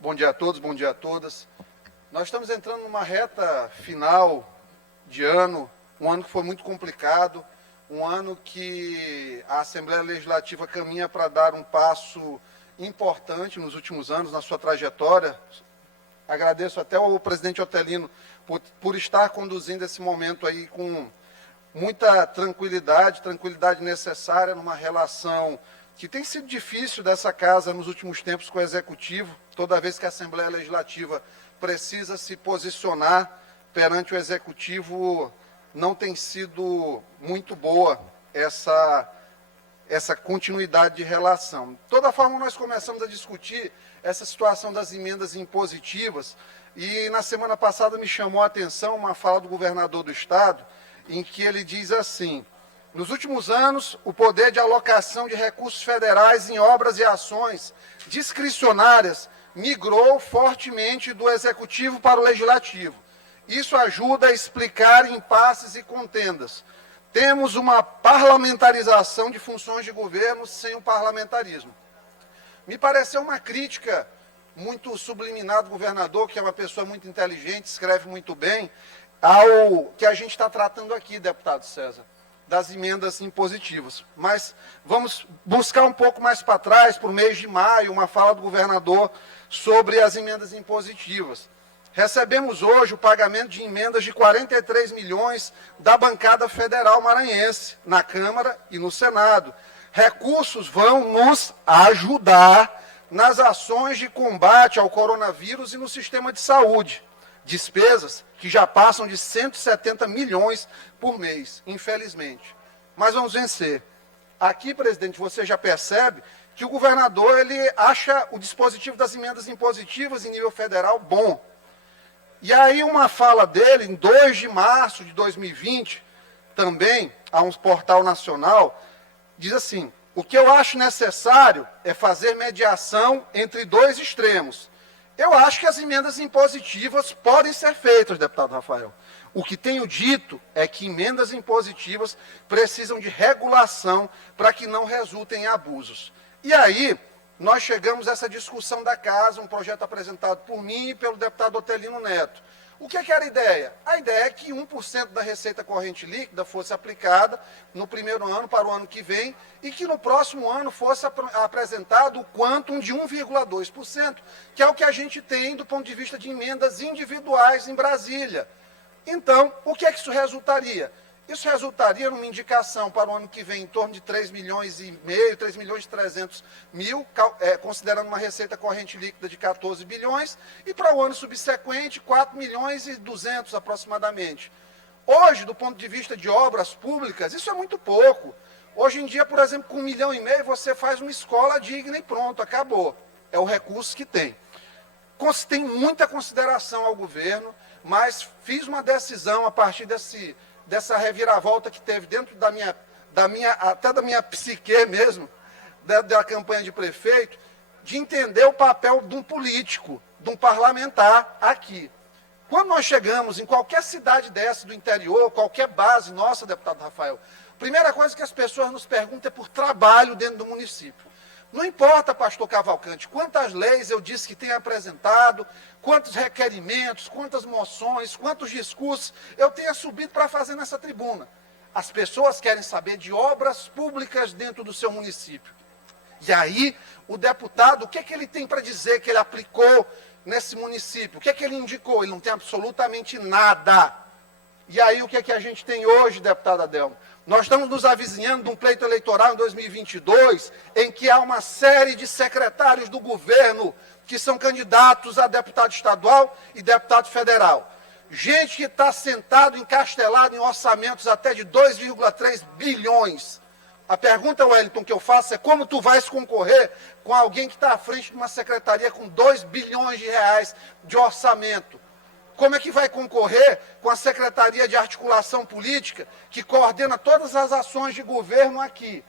Bom dia a todos, bom dia a todas. Nós estamos entrando numa reta final de ano, um ano que foi muito complicado, um ano que a Assembleia Legislativa caminha para dar um passo importante nos últimos anos, na sua trajetória. Agradeço até ao presidente Otelino por estar conduzindo esse momento aí com muita tranquilidade necessária numa relação que tem sido difícil dessa casa nos últimos tempos com o Executivo, toda vez que a Assembleia Legislativa precisa se posicionar perante o Executivo, não tem sido muito boa essa continuidade de relação. De toda forma, nós começamos a discutir essa situação das emendas impositivas e na semana passada me chamou a atenção uma fala do governador do Estado, em que ele diz assim: nos últimos anos, o poder de alocação de recursos federais em obras e ações discricionárias migrou fortemente do Executivo para o Legislativo. Isso ajuda a explicar impasses e contendas. Temos uma parlamentarização de funções de governo sem o parlamentarismo. Me pareceu uma crítica muito subliminar do governador, que é uma pessoa muito inteligente, escreve muito bem, ao que a gente está tratando aqui, deputado César, das emendas impositivas. Mas vamos buscar um pouco mais para trás, para o mês de maio, uma fala do governador sobre as emendas impositivas. Recebemos hoje o pagamento de emendas de 43 milhões da bancada federal maranhense, na Câmara e no Senado. Recursos vão nos ajudar nas ações de combate ao coronavírus e no sistema de saúde. Despesas que já passam de 170 milhões por mês, infelizmente. Mas vamos vencer. Aqui, presidente, você já percebe que o governador ele acha o dispositivo das emendas impositivas em nível federal bom. E aí uma fala dele, em 2 de março de 2020, também, a um portal nacional, diz assim: o que eu acho necessário é fazer mediação entre dois extremos. Eu acho que as emendas impositivas podem ser feitas, deputado Rafael. O que tenho dito é que emendas impositivas precisam de regulação para que não resultem em abusos. E aí, nós chegamos a essa discussão da casa, um projeto apresentado por mim e pelo deputado Otelino Neto. O que era a ideia? A ideia é que 1% da receita corrente líquida fosse aplicada no primeiro ano para o ano que vem e que no próximo ano fosse apresentado o quantum de 1,2%, que é o que a gente tem do ponto de vista de emendas individuais em Brasília. Então, o que isso resultaria? Isso resultaria numa indicação para o ano que vem em torno de 3,5 milhões, 3 milhões e 300 mil, considerando uma receita corrente líquida de 14 bilhões, e para o ano subsequente, 4 milhões e 200 aproximadamente. Hoje, do ponto de vista de obras públicas, isso é muito pouco. Hoje em dia, por exemplo, com 1,5 milhão, você faz uma escola digna e pronto, acabou. É o recurso que tem. Tem muita consideração ao governo, mas fiz uma decisão a partir dessa reviravolta que teve dentro até da minha psique mesmo, da campanha de prefeito, de entender o papel de um político, de um parlamentar aqui. Quando nós chegamos em qualquer cidade dessa do interior, qualquer base nossa, deputado Rafael, a primeira coisa que as pessoas nos perguntam é por trabalho dentro do município. Não importa, pastor Cavalcante, quantas leis eu disse que tem apresentado, quantos requerimentos, quantas moções, quantos discursos eu tenha subido para fazer nessa tribuna. As pessoas querem saber de obras públicas dentro do seu município. E aí, o deputado, o que ele tem para dizer que ele aplicou nesse município? O que ele indicou? Ele não tem absolutamente nada. E aí, o que a gente tem hoje, deputada Adelmo? Nós estamos nos avizinhando de um pleito eleitoral em 2022, em que há uma série de secretários do governo que são candidatos a deputado estadual e deputado federal. Gente que está sentado, encastelado em orçamentos até de 2,3 bilhões. A pergunta, Wellington, que eu faço é como tu vais concorrer com alguém que está à frente de uma secretaria com 2 bilhões de reais de orçamento? Como é que vai concorrer com a Secretaria de Articulação Política, que coordena todas as ações de governo aqui?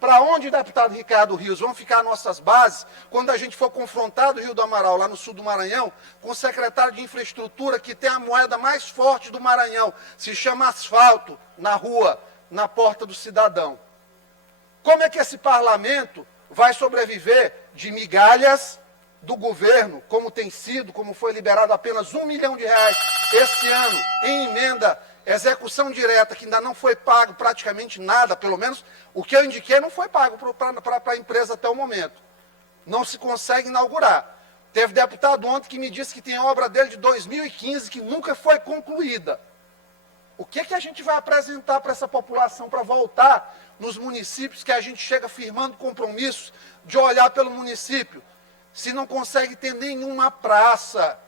Para onde, deputado Ricardo Rios, vão ficar nossas bases quando a gente for confrontado, Rio do Amaral, lá no sul do Maranhão, com o secretário de Infraestrutura, que tem a moeda mais forte do Maranhão, se chama asfalto, na rua, na porta do cidadão? Como é que esse parlamento vai sobreviver de migalhas do governo, como foi liberado apenas R$1 milhão esse ano em emenda, execução direta, que ainda não foi pago praticamente nada, pelo menos o que eu indiquei não foi pago para a empresa até o momento. Não se consegue inaugurar. Teve deputado ontem que me disse que tem obra dele de 2015 que nunca foi concluída. O que a gente vai apresentar para essa população para voltar nos municípios que a gente chega firmando compromissos de olhar pelo município, se não consegue ter nenhuma praça?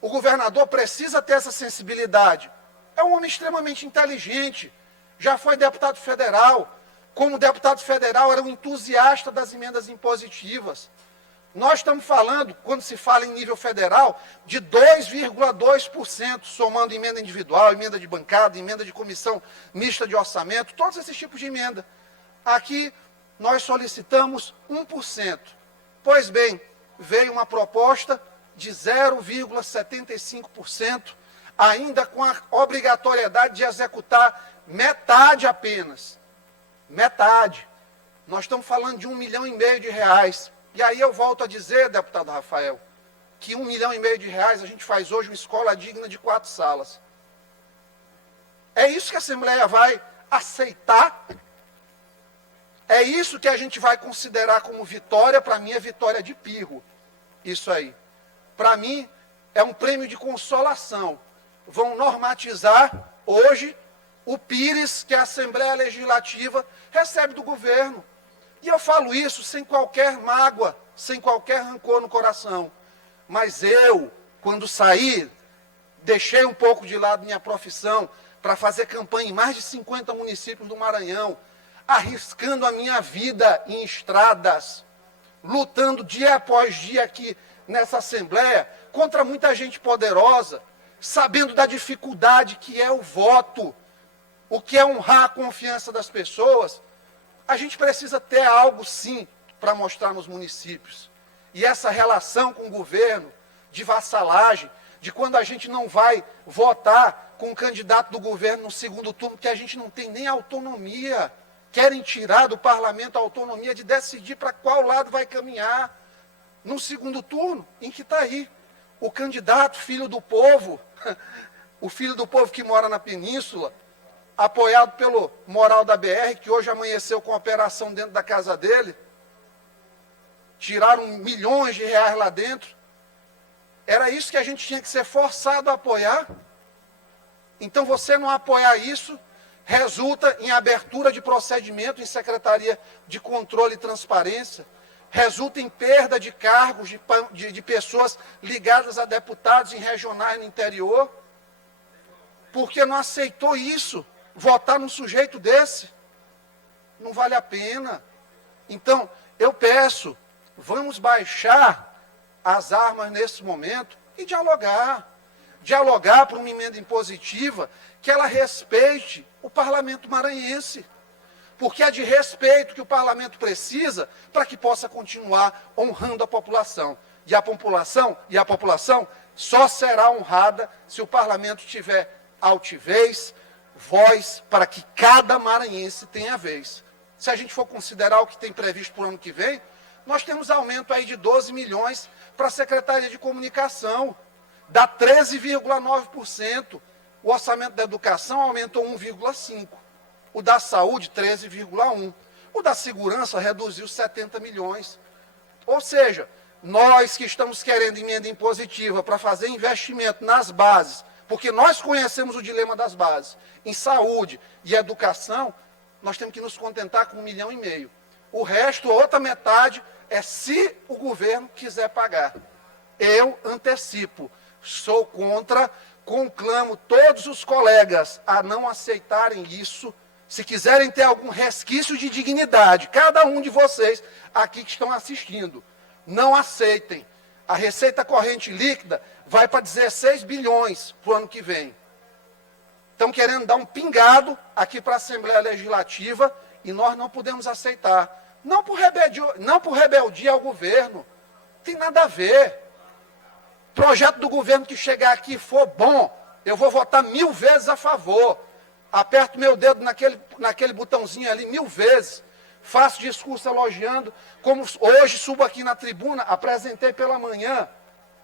O governador precisa ter essa sensibilidade. É um homem extremamente inteligente, já foi deputado federal. Como deputado federal, era um entusiasta das emendas impositivas. Nós estamos falando, quando se fala em nível federal, de 2,2%, somando emenda individual, emenda de bancada, emenda de comissão mista de orçamento, todos esses tipos de emenda. Aqui, nós solicitamos 1%. Pois bem, veio uma proposta de 0,75%, ainda com a obrigatoriedade de executar metade apenas. Metade. Nós estamos falando de R$1,5 milhão. E aí eu volto a dizer, deputado Rafael, que R$1,5 milhão a gente faz hoje uma escola digna de 4 salas. É isso que a Assembleia vai aceitar? É isso que a gente vai considerar como vitória? Para mim é vitória de pirro. Isso aí. Para mim é um prêmio de consolação. Vão normatizar hoje o PIRES que a Assembleia Legislativa recebe do governo. E eu falo isso sem qualquer mágoa, sem qualquer rancor no coração. Mas eu, quando saí, deixei um pouco de lado minha profissão para fazer campanha em mais de 50 municípios do Maranhão, arriscando a minha vida em estradas, lutando dia após dia aqui nessa Assembleia, contra muita gente poderosa, sabendo da dificuldade que é o voto, o que é honrar a confiança das pessoas. A gente precisa ter algo, sim, para mostrar nos municípios. E essa relação com o governo, de vassalagem, de quando a gente não vai votar com o candidato do governo no segundo turno, porque a gente não tem nem autonomia. Querem tirar do parlamento a autonomia de decidir para qual lado vai caminhar no segundo turno, em que está aí o candidato, filho do povo, o filho do povo que mora na península, apoiado pelo Moral da BR, que hoje amanheceu com a operação dentro da casa dele, tiraram milhões de reais lá dentro. Era isso que a gente tinha que ser forçado a apoiar? Então, você não apoiar isso, resulta em abertura de procedimento em Secretaria de Controle e Transparência, resulta em perda de cargos de pessoas ligadas a deputados em regionais no interior, porque não aceitou isso. Votar num sujeito desse não vale a pena. Então, eu peço, vamos baixar as armas nesse momento e dialogar. Dialogar por uma emenda impositiva que ela respeite o parlamento maranhense. Porque é de respeito que o parlamento precisa para que possa continuar honrando a população. E a população só será honrada se o parlamento tiver altivez, voz, para que cada maranhense tenha vez. Se a gente for considerar o que tem previsto para o ano que vem, nós temos aumento aí de 12 milhões para a Secretaria de Comunicação, dá 13,9%. O orçamento da educação aumentou 1,5%. O da saúde, 13,1%. O da segurança reduziu 70 milhões. Ou seja, nós que estamos querendo emenda impositiva para fazer investimento nas bases, porque nós conhecemos o dilema das bases, em saúde e educação, nós temos que nos contentar com R$1,5 milhão. O resto, a outra metade, é se o governo quiser pagar. Eu antecipo, sou contra, conclamo todos os colegas a não aceitarem isso. Se quiserem ter algum resquício de dignidade, cada um de vocês aqui que estão assistindo, não aceitem. A receita corrente líquida vai para 16 bilhões para o ano que vem. Estão querendo dar um pingado aqui para a Assembleia Legislativa e nós não podemos aceitar. Não por rebeldia ao governo. Não tem nada a ver. Projeto do governo que chegar aqui e for bom, eu vou votar 1000 vezes a favor. Aperto meu dedo naquele botãozinho ali 1000 vezes. faço discurso elogiando, como hoje subo aqui na tribuna, apresentei pela manhã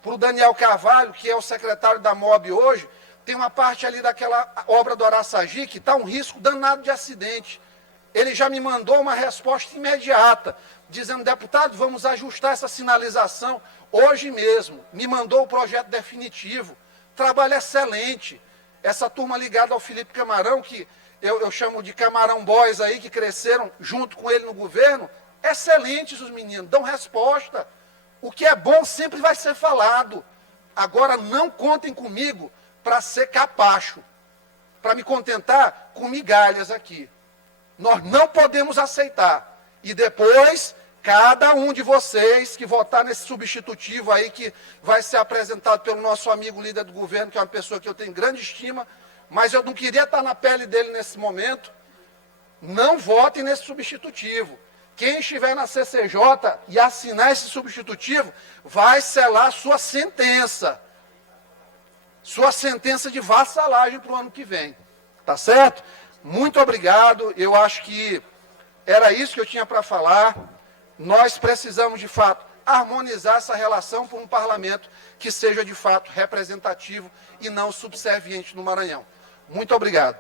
para o Daniel Carvalho, que é o secretário da MOB hoje, tem uma parte ali daquela obra do Araçagi que está um risco danado de acidente. Ele já me mandou uma resposta imediata, dizendo, deputado, vamos ajustar essa sinalização hoje mesmo. Me mandou o projeto definitivo. Trabalho excelente. Essa turma ligada ao Felipe Camarão, que eu chamo de Camarão Boys aí, que cresceram junto com ele no governo, excelentes os meninos, dão resposta. O que é bom sempre vai ser falado. Agora não contem comigo para ser capacho, para me contentar com migalhas aqui. Nós não podemos aceitar. E depois, cada um de vocês que votar nesse substitutivo aí, que vai ser apresentado pelo nosso amigo líder do governo, que é uma pessoa que eu tenho grande estima, mas eu não queria estar na pele dele nesse momento, não votem nesse substitutivo. Quem estiver na CCJ e assinar esse substitutivo, vai selar sua sentença de vassalagem para o ano que vem. Tá certo? Muito obrigado. Eu acho que era isso que eu tinha para falar. Nós precisamos, de fato, harmonizar essa relação por um parlamento que seja, de fato, representativo e não subserviente no Maranhão. Muito obrigado.